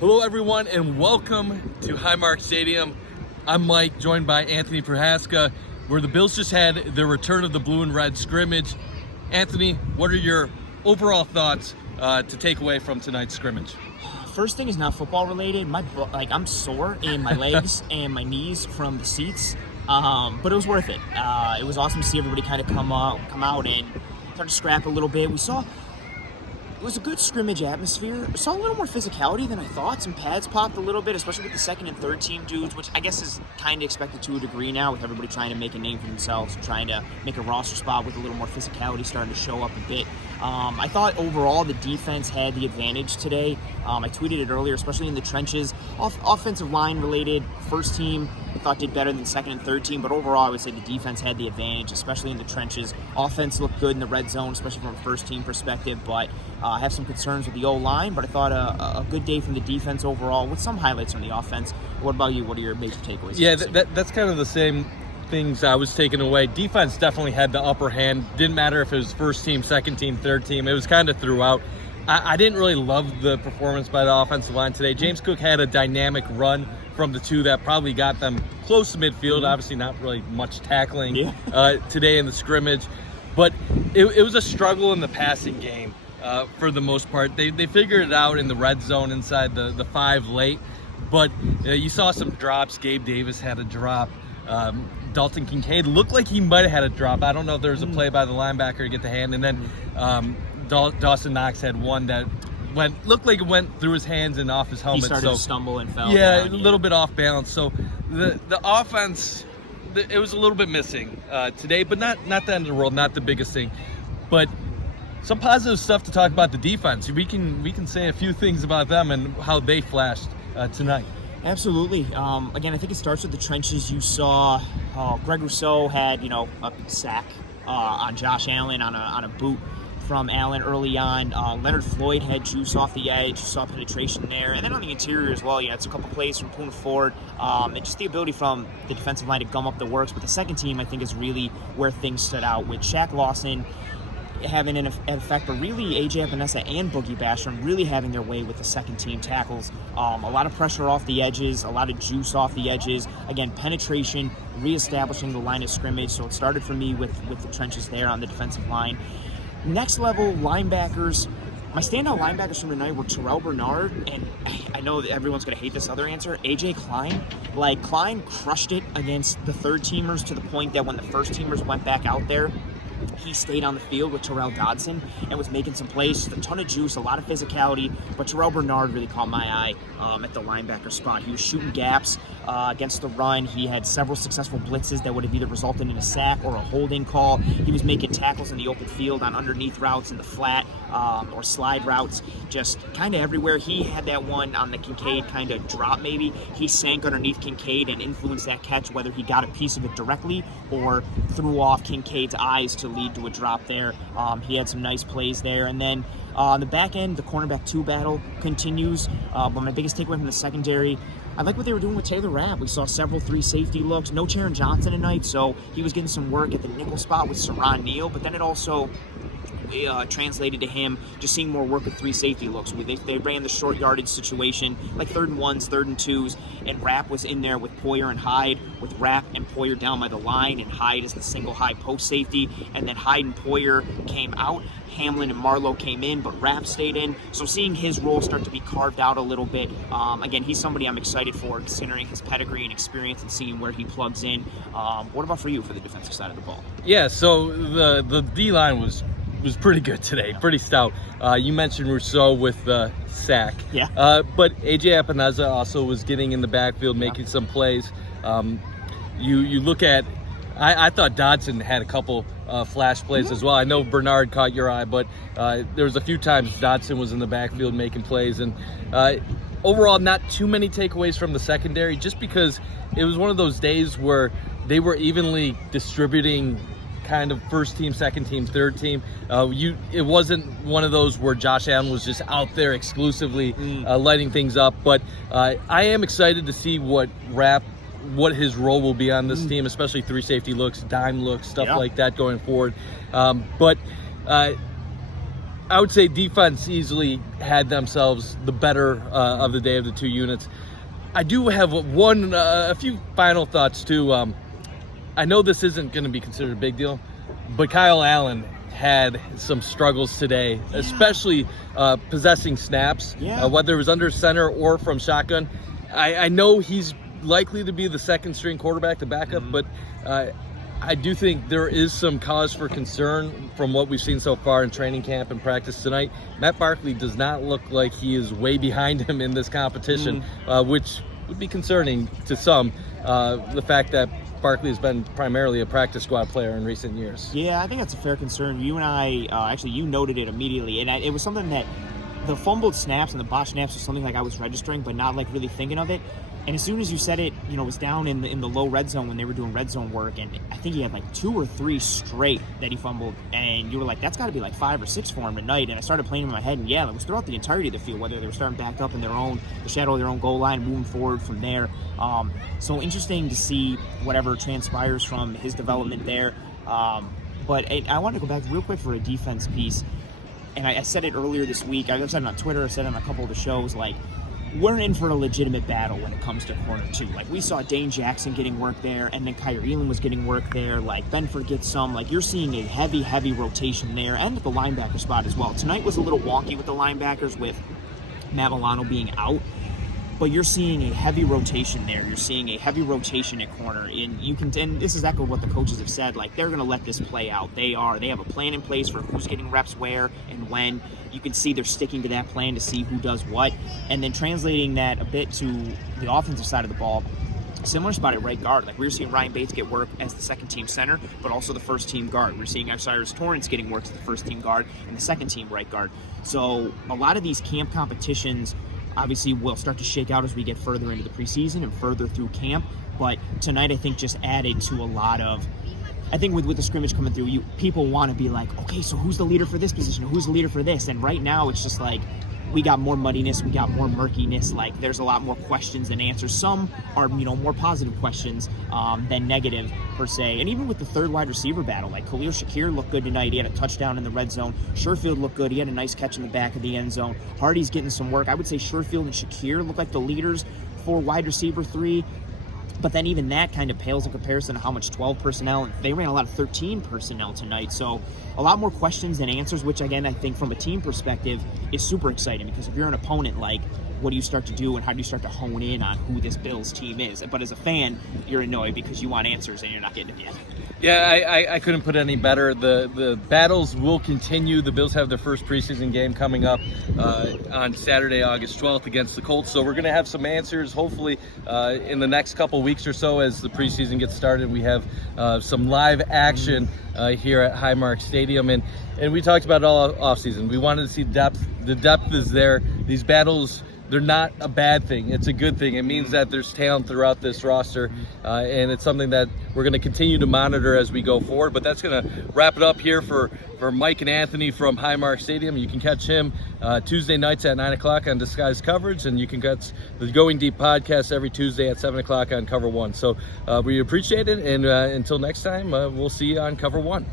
Hello everyone and welcome to Highmark Stadium. I'm Mike, joined by Anthony Prohaska, where the Bills just had their return of the blue and red scrimmage. Anthony, what are your overall thoughts to take away from tonight's scrimmage? First thing is not football related. I'm sore in my legs and my knees from the seats, but it was worth it. It was awesome to see everybody kind of come out and start to scrap a little bit. It was a good scrimmage atmosphere. I saw a little more physicality than I thought. Some pads popped a little bit, especially with the second and third team dudes, which I guess is kind of expected to a degree now, with everybody trying to make a name for themselves, trying to make a roster spot with a little more physicality starting to show up a bit. I thought overall the defense had the advantage today. I tweeted it earlier, especially in the trenches. Offensive line related, first team I thought did better than second and third team, but overall I would say the defense had the advantage, especially in the trenches. Offense looked good in the red zone, especially from a first team perspective, but I have some concerns with the O-line, but I thought a good day from the defense overall with some highlights from the offense. What about you? What are your major takeaways? Yeah, that's kind of the same things I was taking away. Defense definitely had the upper hand. Didn't matter if it was first team, second team, third team. It was kind of throughout. I didn't really love the performance by the offensive line today. James Cook had a dynamic run from the two that probably got them close to midfield. Obviously not really much tackling today in the scrimmage. But it was a struggle in the passing game for the most part. They figured it out in the red zone inside the 5 late. But you saw some drops. Gabe Davis had a drop. Dalton Kincaid looked like he might have had a drop. I don't know if there was a play by the linebacker to get the hand. And then Dawson Knox had one that looked like it went through his hands and off his helmet. He started to stumble and fell. Yeah, a little bit off balance. So the offense, it was a little bit missing today, but not the end of the world, not the biggest thing. But some positive stuff to talk about the defense. We can say a few things about them and how they flashed tonight. Absolutely. Again, I think it starts with the trenches. You saw Greg Rousseau had a sack on Josh Allen on a boot from Allen early on. Leonard Floyd had juice off the edge. You saw penetration there. And then on the interior as well, it's a couple plays from Poona Ford. And just the ability from the defensive line to gum up the works. But the second team, I think, is really where things stood out, with Shaq Lawson having an effect, but really A.J. Epinesa and Boogie Basham really having their way with the second team tackles. A lot of pressure off the edges, a lot of juice off the edges. Again, penetration, reestablishing the line of scrimmage. So it started for me with the trenches there on the defensive line. Next level linebackers. My standout linebackers from tonight were Terrell Bernard, and I know that everyone's going to hate this other answer, A.J. Klein. Klein crushed it against the third teamers to the point that when the first teamers went back out there, he stayed on the field with Terrell Dodson and was making some plays. Just a ton of juice, a lot of physicality, but Terrell Bernard really caught my eye at the linebacker spot. He was shooting gaps against the run. He had several successful blitzes that would have either resulted in a sack or a holding call. He was making tackles in the open field on underneath routes in the flat or slide routes, just kind of everywhere. He had that one on the Kincaid kind of drop maybe. He sank underneath Kincaid and influenced that catch, whether he got a piece of it directly or threw off Kincaid's eyes to lead to a drop there. He had some nice plays there. And then on the back end, the cornerback 2 battle continues. But my biggest takeaway from the secondary, I like what they were doing with Taylor Rapp. We saw several 3 safety looks. No Charon Johnson tonight, so he was getting some work at the nickel spot with Saran Neal, but then it also translated to him just seeing more work with 3 safety looks. They ran the short yardage situation, like 3rd and 1s, 3rd and 2s, and Rapp was in there with Poyer and Hyde, with Rapp and Poyer down by the line, and Hyde is the single high post safety, and then Hyde and Poyer came out. Hamlin and Marlowe came in, but Rapp stayed in. So seeing his role start to be carved out a little bit. Again, he's somebody I'm excited for, considering his pedigree and experience and seeing where he plugs in. What about for you for the defensive side of the ball? Yeah, so the D-line was pretty good today, pretty stout. You mentioned Rousseau with the sack. Yeah. But A.J. Epinesa also was getting in the backfield, making some plays. You look at, I thought Dodson had a couple flash plays as well. I know Bernard caught your eye, but there was a few times Dodson was in the backfield making plays. And overall, not too many takeaways from the secondary, just because it was one of those days where they were evenly distributing kind of first team, second team, third team. It wasn't one of those where Josh Allen was just out there exclusively lighting things up. But I am excited to see what his role will be on this team, especially 3 safety looks, dime looks, stuff like that going forward. But I would say defense easily had themselves the better of the day of the two units. I do have a few final thoughts too. I know this isn't going to be considered a big deal, but Kyle Allen had some struggles today, especially possessing snaps, whether it was under center or from shotgun. I know he's likely to be the second string quarterback, the backup, but I do think there is some cause for concern from what we've seen so far in training camp and practice tonight. Matt Barkley does not look like he is way behind him in this competition, which would be concerning to some, the fact that Barkley has been primarily a practice squad player in recent years. Yeah, I think that's a fair concern. You and I, actually, you noted it immediately, and it was something that the fumbled snaps and the botched snaps was something like I was registering, but not like really thinking of it. And as soon as you said it, it was down in the low red zone when they were doing red zone work, and I think he had like 2 or 3 straight that he fumbled, and you were like, that's got to be like 5 or 6 for him tonight. And I started playing in my head, and it was throughout the entirety of the field, whether they were starting backed up in the shadow of their own goal line, moving forward from there. So interesting to see whatever transpires from his development there. But I wanted to go back real quick for a defense piece, and I said it earlier this week. I've said it on Twitter, I said it on a couple of the shows, like, we're in for a legitimate battle when it comes to corner 2. Like, we saw Dane Jackson getting work there, and then Kyrie Elam was getting work there. Like, Benford gets some. Like, you're seeing a heavy rotation there, and at the linebacker spot as well. Tonight was a little wonky with the linebackers with Matt Milano being out, but you're seeing a heavy rotation there. You're seeing a heavy rotation at corner, and this is echoed what the coaches have said. Like, they're going to let this play out. They have a plan in place for who's getting reps where and when. You can see they're sticking to that plan to see who does what, and then translating that a bit to the offensive side of the ball. Similar spot at right guard. Like, we were seeing Ryan Bates get work as the second team center, but also the first team guard. We're seeing Cyrus Torrance getting work as the first team guard and the second team right guard. So a lot of these camp competitions obviously will start to shake out as we get further into the preseason and further through camp. But tonight, I think, just added to a lot of, I think with the scrimmage coming through, people want to be like, okay, so who's the leader for this position? Or who's the leader for this? And right now, it's just like, we got more muddiness, we got more murkiness. Like, there's a lot more questions than answers. Some are, more positive questions than negative per se. And even with the third wide receiver battle, like Khalil Shakir looked good tonight. He had a touchdown in the red zone. Sherfield looked good. He had a nice catch in the back of the end zone. Hardy's getting some work. I would say Sherfield and Shakir look like the leaders for wide receiver 3. But then even that kind of pales in comparison to how much 12 personnel, and they ran a lot of 13 personnel tonight. So a lot more questions than answers, which again, I think from a team perspective is super exciting, because if you're an opponent, like, what do you start to do and how do you start to hone in on who this Bills team is? But as a fan, you're annoyed because you want answers and you're not getting them yet. Yeah, I couldn't put it any better. The battles will continue. The Bills have their first preseason game coming up on Saturday, August 12th against the Colts. So we're going to have some answers, hopefully, in the next couple weeks or so as the preseason gets started. We have some live action here at Highmark Stadium. And we talked about it all offseason. We wanted to see depth. The depth is there. These battles, they're not a bad thing. It's a good thing. It means that there's talent throughout this roster, and it's something that we're going to continue to monitor as we go forward. But that's going to wrap it up here for Mike and Anthony from Highmark Stadium. You can catch him Tuesday nights at 9 o'clock on Disguised Coverage, and you can catch the Going Deep podcast every Tuesday at 7 o'clock on Cover One. So we appreciate it, and until next time, we'll see you on Cover One.